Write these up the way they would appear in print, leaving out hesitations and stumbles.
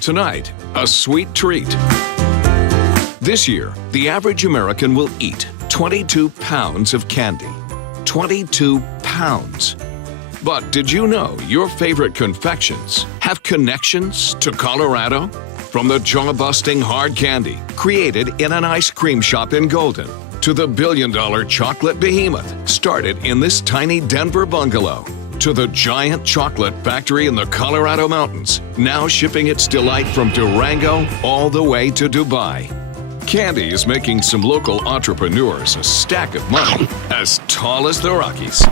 Tonight, a sweet treat. This year, the average American will eat 22 pounds of candy. 22 pounds. But did you know your favorite confections have connections to Colorado? From the jaw-busting hard candy created in an ice cream shop in Golden to the billion-dollar chocolate behemoth started in this tiny Denver bungalow, to the giant chocolate factory in the Colorado mountains, now shipping its delight from Durango all the way to Dubai. Candy is making some local entrepreneurs a stack of money as tall as the Rockies.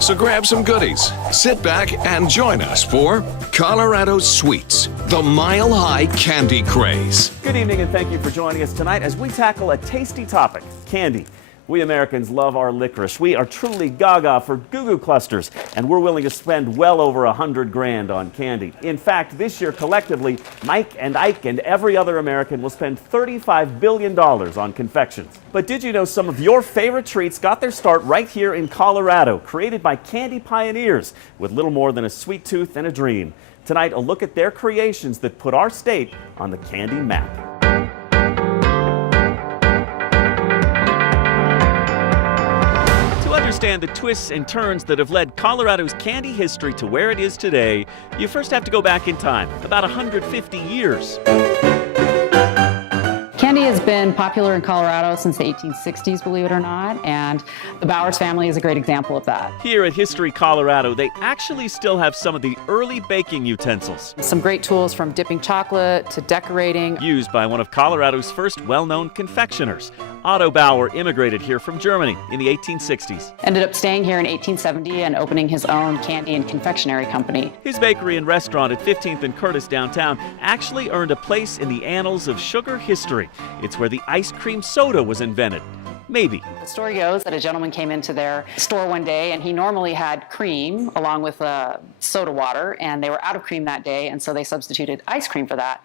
So grab some goodies, sit back, and join us for Colorado Sweets, the mile-high candy craze. Good evening and thank you for joining us tonight as we tackle a tasty topic, candy. We Americans love our licorice. We are truly gaga for Goo Goo clusters, and we're willing to spend well over $100 grand on candy. In fact, this year collectively, Mike and Ike and every other American will spend $35 billion on confections. But did you know some of your favorite treats got their start right here in Colorado, created by candy pioneers with little more than a sweet tooth and a dream? Tonight, a look at their creations that put our state on the candy map. To understand the twists and turns that have led Colorado's candy history to where it is today, you first have to go back in time, about 150 years. Candy has been popular in Colorado since the 1860s, believe it or not, and the Bowers family is a great example of that. Here at History Colorado, they actually still have some of the early baking utensils. Some great tools from dipping chocolate to decorating. Used by one of Colorado's first well-known confectioners. Otto Bauer immigrated here from Germany in the 1860s. Ended up staying here in 1870 and opening his own candy and confectionery company. His bakery and restaurant at 15th and Curtis downtown actually earned a place in the annals of sugar history. It's where the ice cream soda was invented. Maybe. The story goes that a gentleman came into their store one day and he normally had cream along with soda water, and they were out of cream that day, and so they substituted ice cream for that.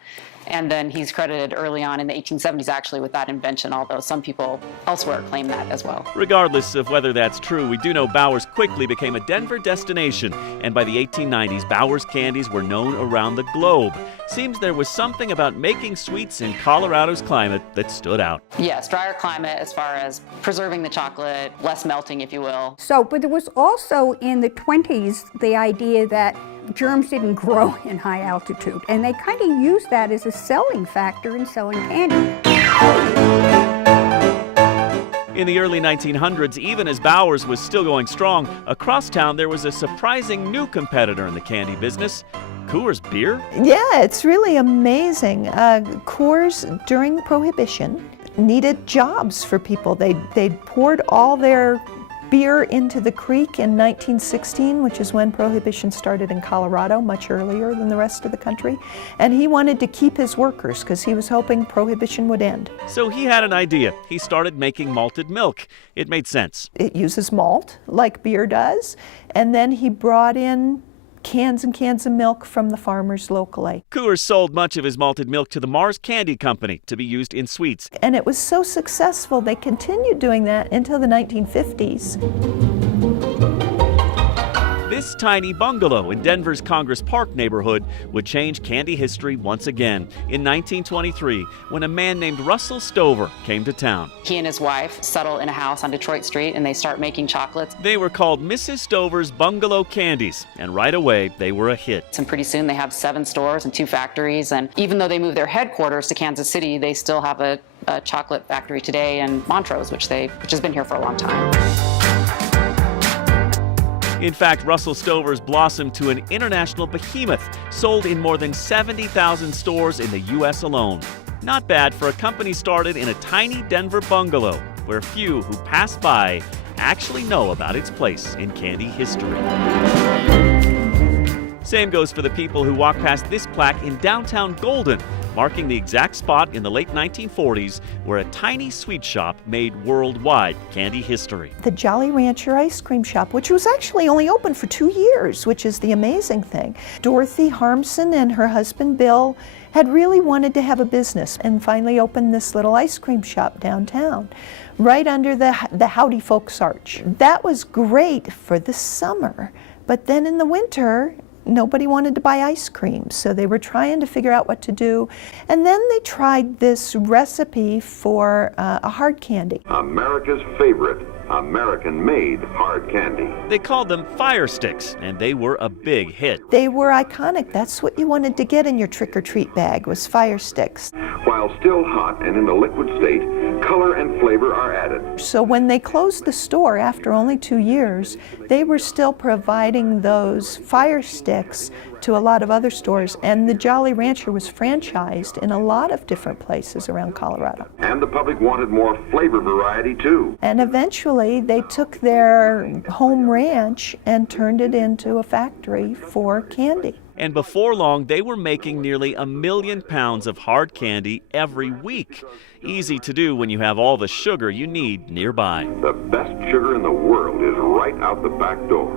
And then he's credited early on in the 1870s actually with that invention, although some people elsewhere claim that as well. Regardless of whether that's true, we do know Bowers quickly became a Denver destination, and by the 1890s, Bowers candies were known around the globe. Seems there was something about making sweets in Colorado's climate that stood out. Yes, drier climate as far as preserving the chocolate, less melting, if you will. But there was also in the 20s the idea that germs didn't grow in high altitude, and they kind of used that as a selling factor in selling candy. In the early 1900s, even as Bowers was still going strong, across town there was a surprising new competitor in the candy business, Coors Beer. Yeah, it's really amazing. Coors, during Prohibition, needed jobs for people. They'd poured all their beer into the creek in 1916, which is when Prohibition started in Colorado, much earlier than the rest of the country. And he wanted to keep his workers because he was hoping Prohibition would end. So he had an idea. He started making malted milk. It made sense. It uses malt, like beer does, and then he brought in cans and cans of milk from the farmers locally. Coors sold much of his malted milk to the Mars Candy Company to be used in sweets. And it was so successful, they continued doing that until the 1950s. This tiny bungalow in Denver's Congress Park neighborhood would change candy history once again in 1923 when a man named Russell Stover came to town. He and his wife settle in a house on Detroit Street and they start making chocolates. They were called Mrs. Stover's Bungalow Candies, and right away they were a hit. And pretty soon they have 7 stores and 2 factories, and even though they moved their headquarters to Kansas City, they still have a chocolate factory today in Montrose, which has been here for a long time. In fact, Russell Stover's blossomed to an international behemoth, sold in more than 70,000 stores in the U.S. alone. Not bad for a company started in a tiny Denver bungalow, where few who pass by actually know about its place in candy history. Same goes for the people who walk past this plaque in downtown Golden, marking the exact spot in the late 1940s where a tiny sweet shop made worldwide candy history. The Jolly Rancher ice cream shop, which was actually only open for 2 years, which is the amazing thing. Dorothy Harmson and her husband Bill had really wanted to have a business and finally opened this little ice cream shop downtown, right under the Howdy Folks Arch. That was great for the summer, but then in the winter, nobody wanted to buy ice cream, so they were trying to figure out what to do. And then they tried this recipe for a hard candy. America's favorite American-made hard candy. They called them Fire Sticks, and they were a big hit. They were iconic. That's what you wanted to get in your trick-or-treat bag, was Fire Sticks. While still hot and in the liquid state, color and flavor are added. So when they closed the store after only 2 years, they were still providing those Fire Sticks to a lot of other stores, and the Jolly Rancher was franchised in a lot of different places around Colorado. And the public wanted more flavor variety too. And eventually they took their home ranch and turned it into a factory for candy. And before long, they were making nearly 1 million pounds of hard candy every week. Easy to do when you have all the sugar you need nearby. The best sugar in the world is right out the back door.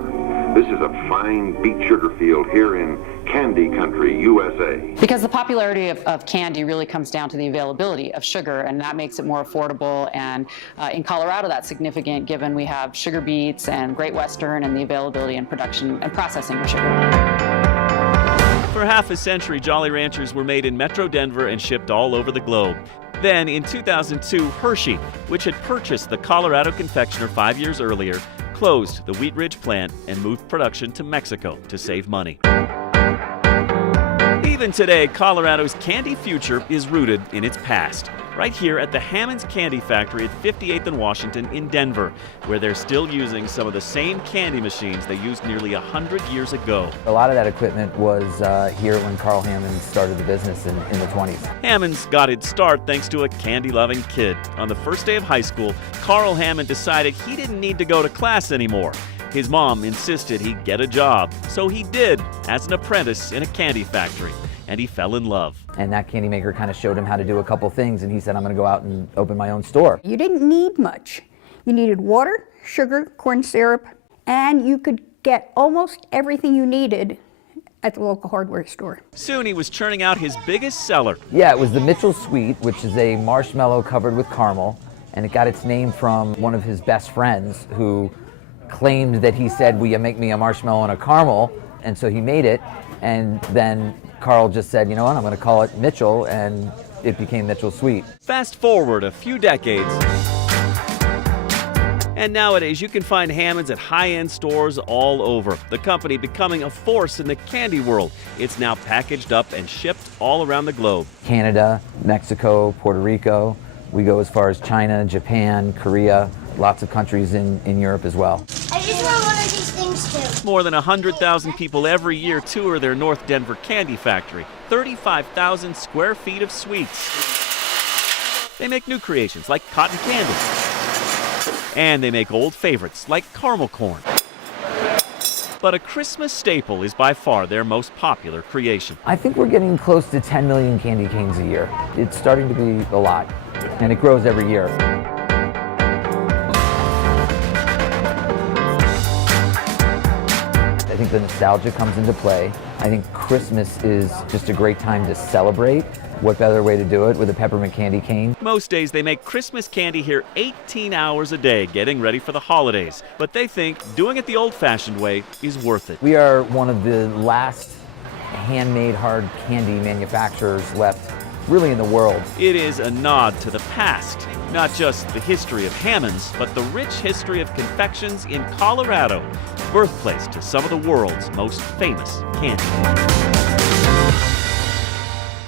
This is a fine beet sugar field here in Candy Country, USA. Because the popularity of candy really comes down to the availability of sugar, and that makes it more affordable. And in Colorado, that's significant given we have sugar beets and Great Western and the availability and production and processing of sugar. For half a century, Jolly Ranchers were made in Metro Denver and shipped all over the globe. Then, in 2002, Hershey, which had purchased the Colorado confectioner 5 years earlier, closed the Wheat Ridge plant and moved production to Mexico to save money. Even today, Colorado's candy future is rooted in its past. Right here at the Hammond's Candy Factory at 58th and Washington in Denver, where they're still using some of the same candy machines they used nearly 100 years ago. A lot of that equipment was here when Carl Hammond started the business in the 20s. Hammond's got its start thanks to a candy-loving kid. On the first day of high school, Carl Hammond decided he didn't need to go to class anymore. His mom insisted he get a job, so he did as an apprentice in a candy factory, and he fell in love. And that candy maker kind of showed him how to do a couple things, and he said, I'm going to go out and open my own store. You didn't need much. You needed water, sugar, corn syrup, and you could get almost everything you needed at the local hardware store. Soon he was churning out his biggest seller. Yeah, it was the Mitchell Sweet, which is a marshmallow covered with caramel, and it got its name from one of his best friends who claimed that he said, will you make me a marshmallow and a caramel? And so he made it, and then Carl just said, you know what, I'm going to call it Mitchell, and it became Mitchell Sweet. Fast forward a few decades, and nowadays you can find Hammond's at high-end stores all over. The company becoming a force in the candy world. It's now packaged up and shipped all around the globe. Canada, Mexico, Puerto Rico. We go as far as China, Japan, Korea, lots of countries in Europe as well. I just want one of these things too. More than 100,000 people every year tour their North Denver Candy Factory. 35,000 square feet of sweets. They make new creations like cotton candy. And they make old favorites like caramel corn. But a Christmas staple is by far their most popular creation. I think we're getting close to 10 million candy canes a year. It's starting to be a lot, and it grows every year. I think the nostalgia comes into play. I think Christmas is just a great time to celebrate. What better way to do it with a peppermint candy cane? Most days they make Christmas candy here 18 hours a day getting ready for the holidays. But they think doing it the old-fashioned way is worth it. We are one of the last handmade hard candy manufacturers left really in the world. It is a nod to the past, not just the history of Hammond's, but the rich history of confections in Colorado, birthplace to some of the world's most famous candy.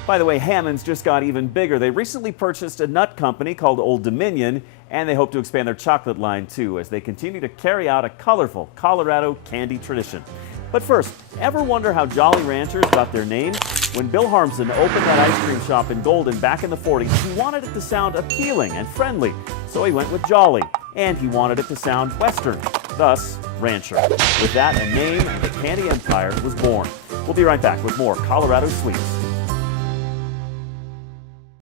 By the way, Hammond's just got even bigger. They recently purchased a nut company called Old Dominion, and they hope to expand their chocolate line too as they continue to carry out a colorful Colorado candy tradition. But first, ever wonder how Jolly Ranchers got their name? When Bill Harmson opened that ice cream shop in Golden back in the 40s, he wanted it to sound appealing and friendly, so he went with Jolly. And he wanted it to sound Western, thus Rancher. With that, a name, the candy empire was born. We'll be right back with more Colorado Sweets.